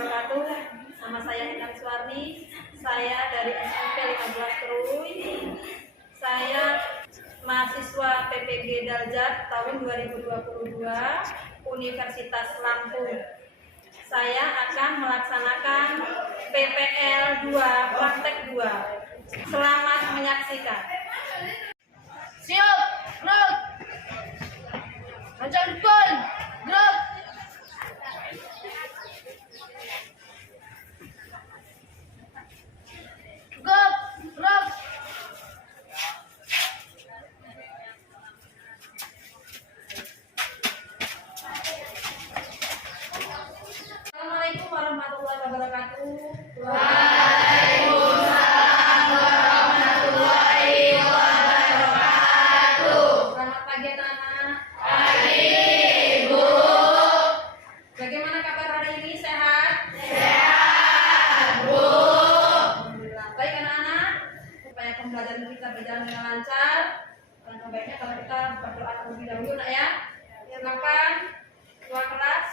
wabarakatuh. Nama saya Intan Suwarni. Saya dari SMP 15 Terui. Saya mahasiswa PPG Daljat tahun 2022 Universitas Lampung. Saya akan melaksanakan PPL 2 praktek 2. Selamat menyaksikan. Siap, gerak. Macam depan, gerak. Tegap, gerak. Assalamualaikum warahmatullahi wabarakatuh. Waalaikumsalam warahmatullahi wabarakatuh. Selamat pagi anak-anak. Pagi, Ibu. Bagaimana kabar hari ini? Sehat? Sehat, Bu. Alhamdulillah. Baik anak-anak, supaya pembelajaran kita berjalan dengan lancar, alangkah baiknya kalau kita berdoa terlebih dahulu, nak ya. Silakan ketua kelas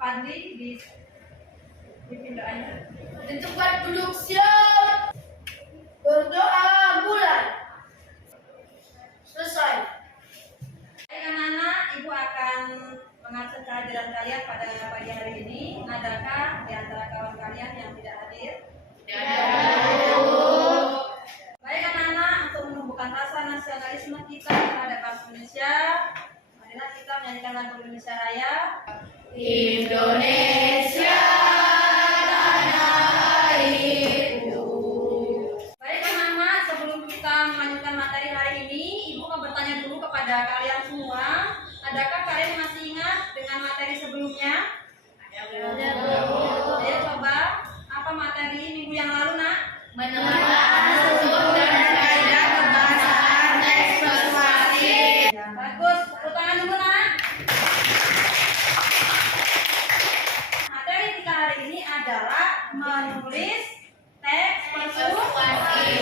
Fadli dipimpin doanya. Tentukan duduk siap. Berdoa mulai. Selesai. Baik anak-anak, Ibu akan mengatur kehadiran kalian pada pagi hari ini. Adakah di antara kawan kalian yang tidak hadir? Baik anak-anak, untuk menumbuhkan rasa nasionalisme kita terhadap bangsa Indonesia, marilah kita menyanyikan lagu Indonesia Raya. Indonesia tanah airku. Baik anak-anak, sebelum kita melanjutkan materi hari ini, Ibu mau bertanya dulu kepada kalian semua, adakah kalian masih ingat dengan materi sebelumnya? Ayo coba, apa materi minggu yang lalu, nak? Menerapkan struktur dan kaidah pembahasan teks persuasi. Ya, bagus. Tepuk tangan dulu, nak. Materi kita hari ini adalah menulis teks persuasi.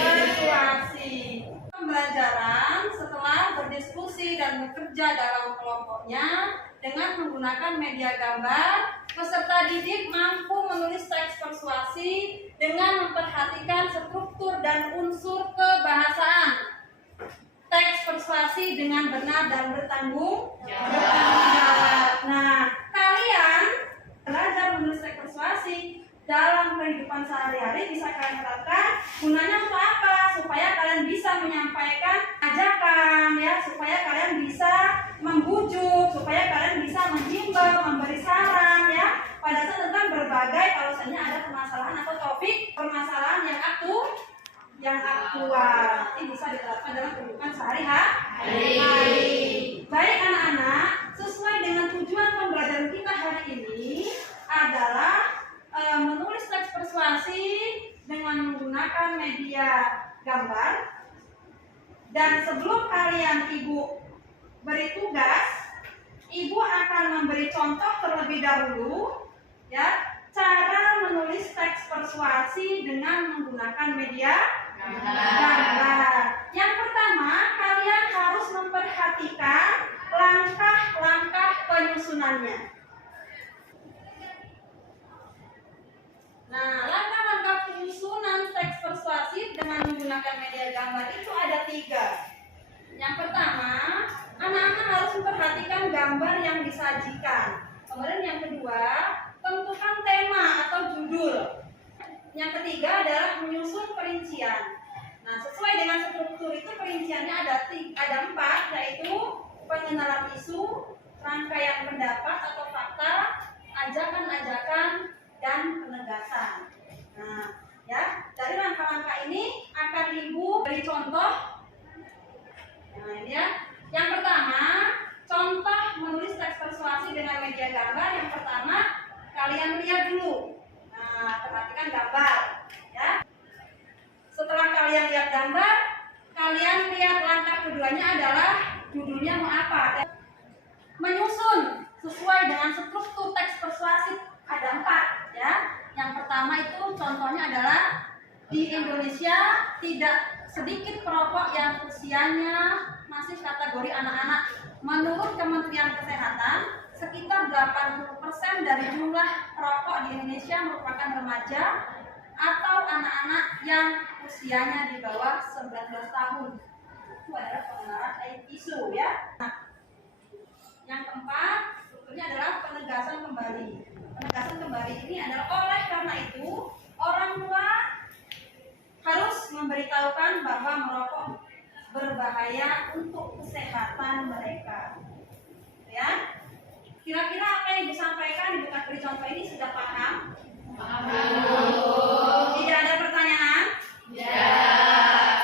Pembelajaran setelah berdiskusi dan bekerja dalam kelompoknya dengan menggunakan media gambar, peserta didik mampu menulis teks persuasi dengan memperhatikan struktur dan unsur kebahasaan. Teks persuasi dengan benar dan bertanggung jawab. Nah, kalian belajar menulis teks persuasi dalam kehidupan sehari-hari bisa kalian terapkan. Gunanya untuk apa? Supaya kalian bisa menyampaikan ajakan, ya, supaya kalian bisa membujuk, supaya kalian bisa menghimbau, memberi saran, ya, pada saat tentang berbagai kalau misalnya ada permasalahan atau topik permasalahan yang aktual. Ini bisa diterapkan dalam kehidupan sehari-hari. Baik anak-anak, sesuai dengan tujuan pembelajaran kita hari ini adalah menulis teks persuasi dengan menggunakan media gambar. Dan sebelum kalian Ibu beri tugas, Ibu akan memberi contoh terlebih dahulu, ya, cara menulis teks persuasi dengan menggunakan media gambar. Yang pertama, kalian harus memperhatikan langkah-langkah penyusunannya. Nah, langkah-langkah penyusunan teks persuasi dengan menggunakan media gambar itu ada 3. Yang pertama, anak-anak harus memperhatikan gambar yang disajikan. Kemudian yang kedua, tentukan tema atau judul. Yang ketiga adalah menyusun perincian. Nah, sesuai dengan struktur itu perinciannya ada 4, yaitu pengenalan isu, rangkaian pendapat atau fakta, ajakan-ajakan, dan penegasan. Nah, ya, dari langkah-langkah ini akan Ibu beri contoh. Nah, ini ya. Yang pertama, contoh menulis teks persuasi dengan media gambar. Yang pertama, kalian lihat dulu. Nah, perhatikan gambar, ya. Setelah kalian lihat gambar, kalian lihat langkah keduanya adalah judulnya mau apa? Menyusun sesuai dengan struktur teks persuasi ada 4, ya. Yang pertama itu contohnya adalah di Indonesia tidak sedikit perokok yang usianya masih kategori anak-anak. Menurut Kementerian Kesehatan, sekitar 80% dari jumlah perokok di Indonesia merupakan remaja atau anak-anak yang usianya di bawah 19 tahun. Itu adalah pengenalan isu ya. Nah, yang keempat, berikutnya adalah penegasan kembali. Penegasan kembali ini adalah oleh karena itu orang tua harus memberitahukan bahwa merokok berbahaya untuk kesehatan mereka. Ya, kira-kira apa yang disampaikan Ibu Kak beri contoh ini sudah paham? Paham. Tidak ada pertanyaan? Tidak.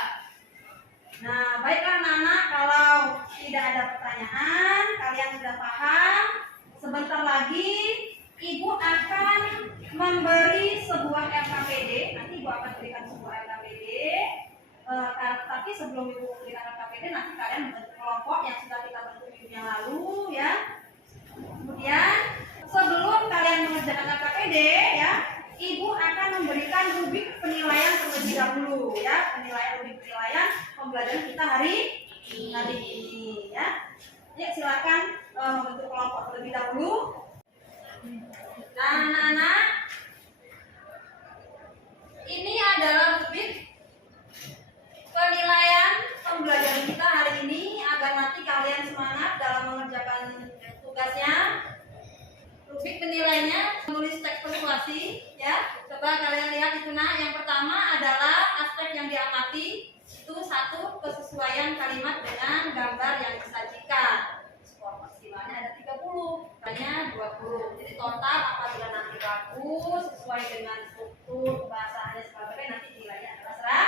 Nah, baiklah anak-anak, kalau tidak ada pertanyaan, kalian sudah paham. Sebentar lagi Ibu akan memberi sebuah RKPD. Nanti Ibu akan berikan sebuah RKPD. Tapi sebelum Ibu berikan RKPD, nanti kalian membentuk kelompok yang sudah kita bentuk minggu yang lalu, ya. Kemudian sebelum kalian mengerjakan RKPD, ya, Ibu akan memberikan rubrik penilaian terlebih dahulu, ya, rubrik penilaian pembelajaran kita hari ini, ya. Ya, silakan membentuk kelompok terlebih dahulu. Nah, anak-anak, ini adalah rubrik penilaian pembelajaran kita hari ini agar nanti kalian semangat dalam mengerjakan tugasnya. Rubrik penilaiannya menulis teks persuasi, ya. Coba kalian lihat itu. Nah, yang pertama adalah aspek yang diamati. Itu satu, kesesuaian kalimat dengan gambar yang disajikan. Skor maksimalnya ada 30, hanya 20. Jadi total apabila nanti bagus sesuai dengan struktur bahasanya seperti nanti nilainya adalah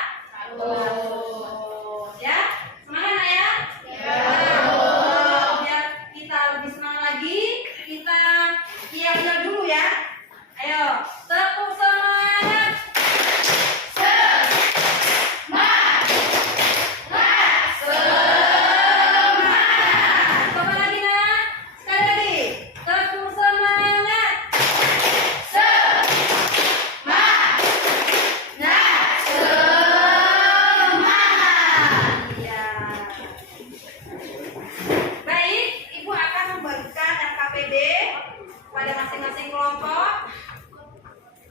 100. Ya, semangat nak ya? Ya. Biar kita lebih semangat lagi, kita iya dulu ya. Ayo, tepuk semangat. Coba lagi nak, sekali lagi. Tepuk semangat. Iya. Baik, Ibu akan membagikan RKPD pada masing-masing kelompok.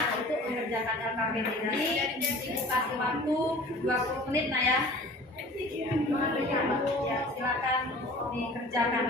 Untuk mengerjakan RKPD ini, Ibu kasih waktu 20 menit nah ya. Ya, silakan dikerjakan.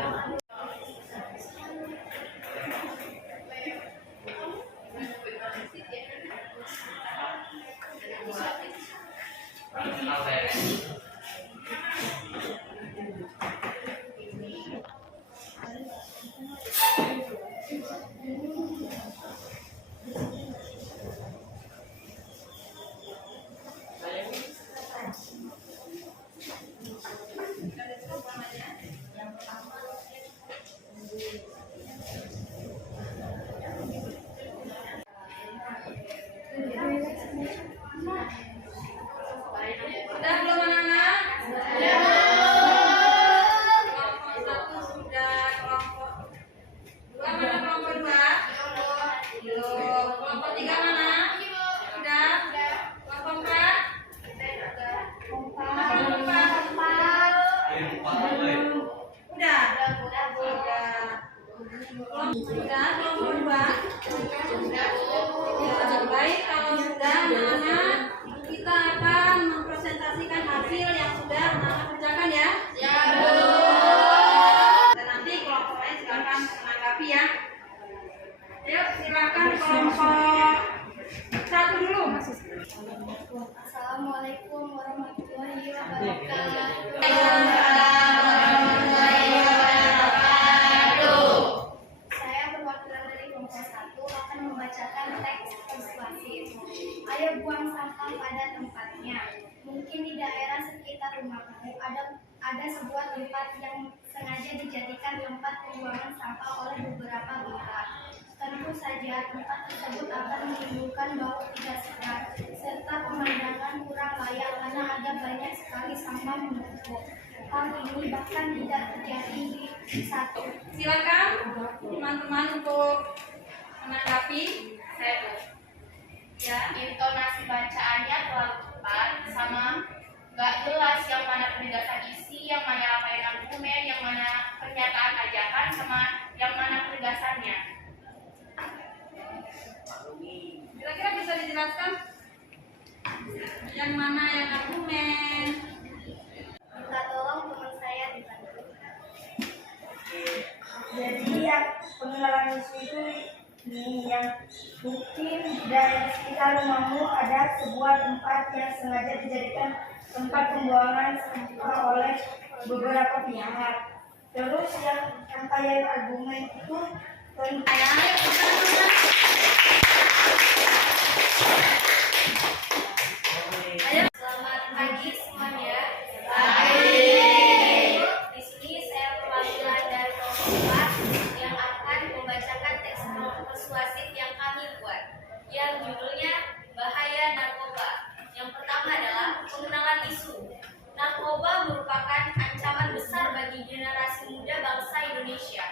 Sudah belum anak-anak? Kelompok satu sudah, kelompok dua mana? Kelompok dua? Belum. Kelompok tiga mana? Sudah. Kelompok empat? Kelompok empat? Udah. Sudah. Kelompok dua? Ya, baik, kalau sudah anak-anak, kita akan mempresentasikan hasil yang sudah anak-anak kerjakan ya. Dan nanti kelompok lain silakan menanggapi ya. Yuk, silakan kelompok satu dulu. Assalamualaikum warahmatullahi wabarakatuh. Saya perwakilan dari kelompok 1 akan membacakan teks persuasif. Ayo buang sampah pada tempatnya. Mungkin di daerah sekitar rumahmu ada sebuah tempat yang sengaja dijadikan tempat pembuangan sampah oleh beberapa pihak. Tentu saja tempat tersebut akan menimbulkan bau tidak sedap serta pemandangan kurang layak karena ada banyak sekali sampah menumpuk. Hal ini bahkan tidak terjadi di satu. Silakan teman-teman untuk menanggapi. Ya, intonasi bacaannya terlalu cepat sama nggak jelas yang mana penegasan isi, yang mana rangkaian argumen, yang mana pernyataan ajakan, sama yang mana penegasan menjelaskan? Yang mana yang argumen? Minta tolong teman saya dibantu. Jadi yang pengenalan isu itu ini yang mungkin dari sekitar rumahmu ada sebuah tempat yang sengaja dijadikan tempat pembuangan sampah oleh beberapa pihak. Terus yang rangkaian argumen itu Selamat pagi semuanya. Di sini saya perwakilan dari kelompok 4 yang akan membacakan teks persuasif yang kami buat, yang judulnya Bahaya Narkoba. Yang pertama adalah pengenalan isu. Narkoba merupakan ancaman besar bagi generasi muda bangsa Indonesia.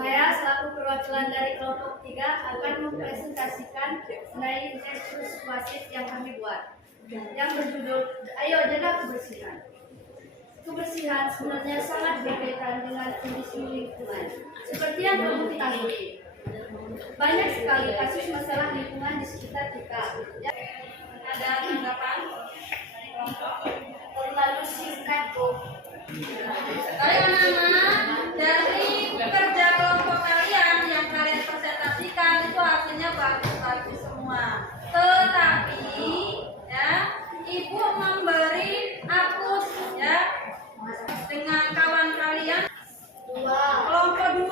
Saya selaku perwakilan dari kelompok 3 akan mempresentasikan senarai teks persuasif yang kami buat, yang berjudul Ayo Jaga Kebersihan. Kebersihan sebenarnya sangat berkaitan dengan kondisi lingkungan. Seperti yang kamu ketahui, banyak sekali kasus masalah lingkungan di sekitar kita. Ada tanggapan dari kelompok? Terlalu singkat, Bu. Baik anak-anak, dari kerja kelompok kalian yang kalian presentasikan itu hasilnya bagus-bagus semua. Tetapi ya, ibu memberi apus ya dengan kawan kalian kelompok 2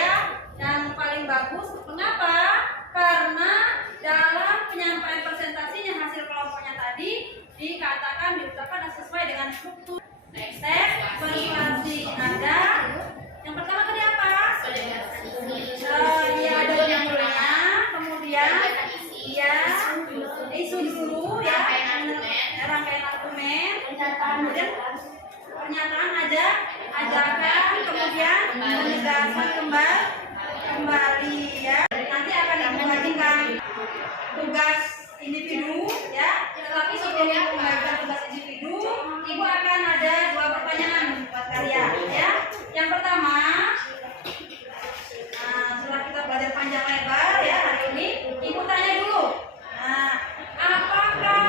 ya, yang paling bagus. Mengapa? Karena dalam penyampaian presentasinya hasil kelompoknya tadi dikatakan diucapkan dan sesuai dengan struktur teks persuasi. Ada yang pertama tadi apa? Ya, ada judulnya, kemudian ya isu dulu ya, rangkaian argumen, kemudian pernyataan ajakan, kemudian penegasan kembali ya. Nanti akan dibagikan tugas individu ya. Tetapi sebelum membagikan tugas individu, ibu akan ada 2 pertanyaan buat kalian ya. Yang pertama, setelah kita belajar panjang lebar ya hari ini, ibu tanya dulu. Apakah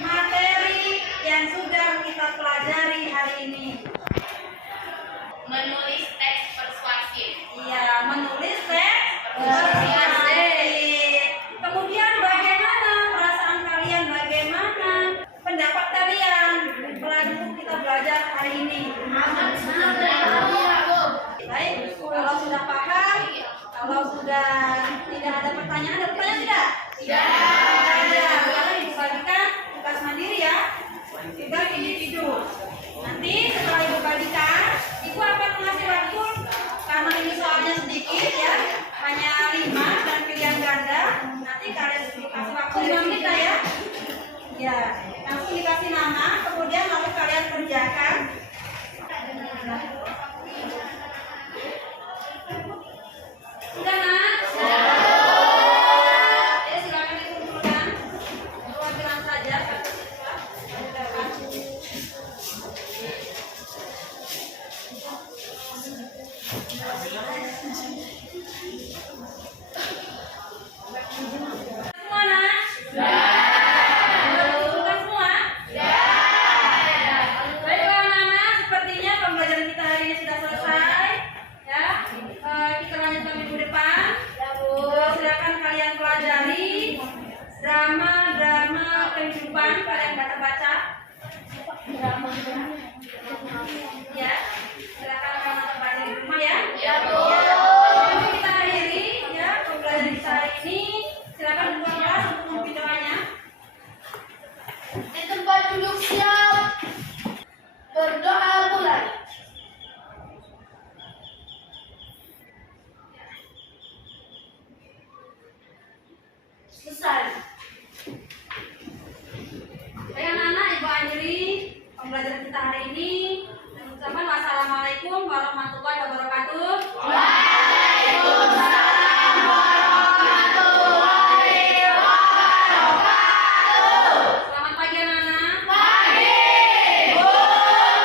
materi yang sudah kita pelajari hari ini? Menulis teks persuasif. Iya, menulis teks persuasif. Kemudian bagaimana perasaan kalian? Bagaimana pendapat kalian setelah kita belajar hari ini? Aman. Baik, kalau sudah paham, kalau sudah tidak ada pertanyaan, ada pertanyaan tidak? Tidak. Ada. Sekarang ibu bagikan tugas mandiri ya, tugas individu. Nanti setelah ibu bagikan, ibu akan mengasih waktu karena ini soalnya sedikit ya, hanya 5 dan pilihan ganda. Nanti kalian dikasih waktu 5 menit lah ya. Ya, langsung dikasih nama, kemudian lalu kalian kerjakan. Sudah nak? Ya, silakan dikumpulkan. Perwakilan saja. Semua nak? Dikumpulkan semua? Baiklah anak-anak, sepertinya pembelajaran kita hari ini sudah selesai. Ya, kita lanjutkan minggu depan. Silakan kalian pelajari drama kehidupan, kalian baca-baca. Ya, silakan kalian baca di rumah ya. Ya, sebelum kita akhiri ya pembelajaran kita hari ini, silakan buka kelas untuk memimpin doanya. Di tempat duduk siap. Berdoa mulai. Selesai. Baik anak-anak, ibu akhiri pembelajaran kita hari ini. Dan ucapan wassalamualaikum warahmatullahi wabarakatuh.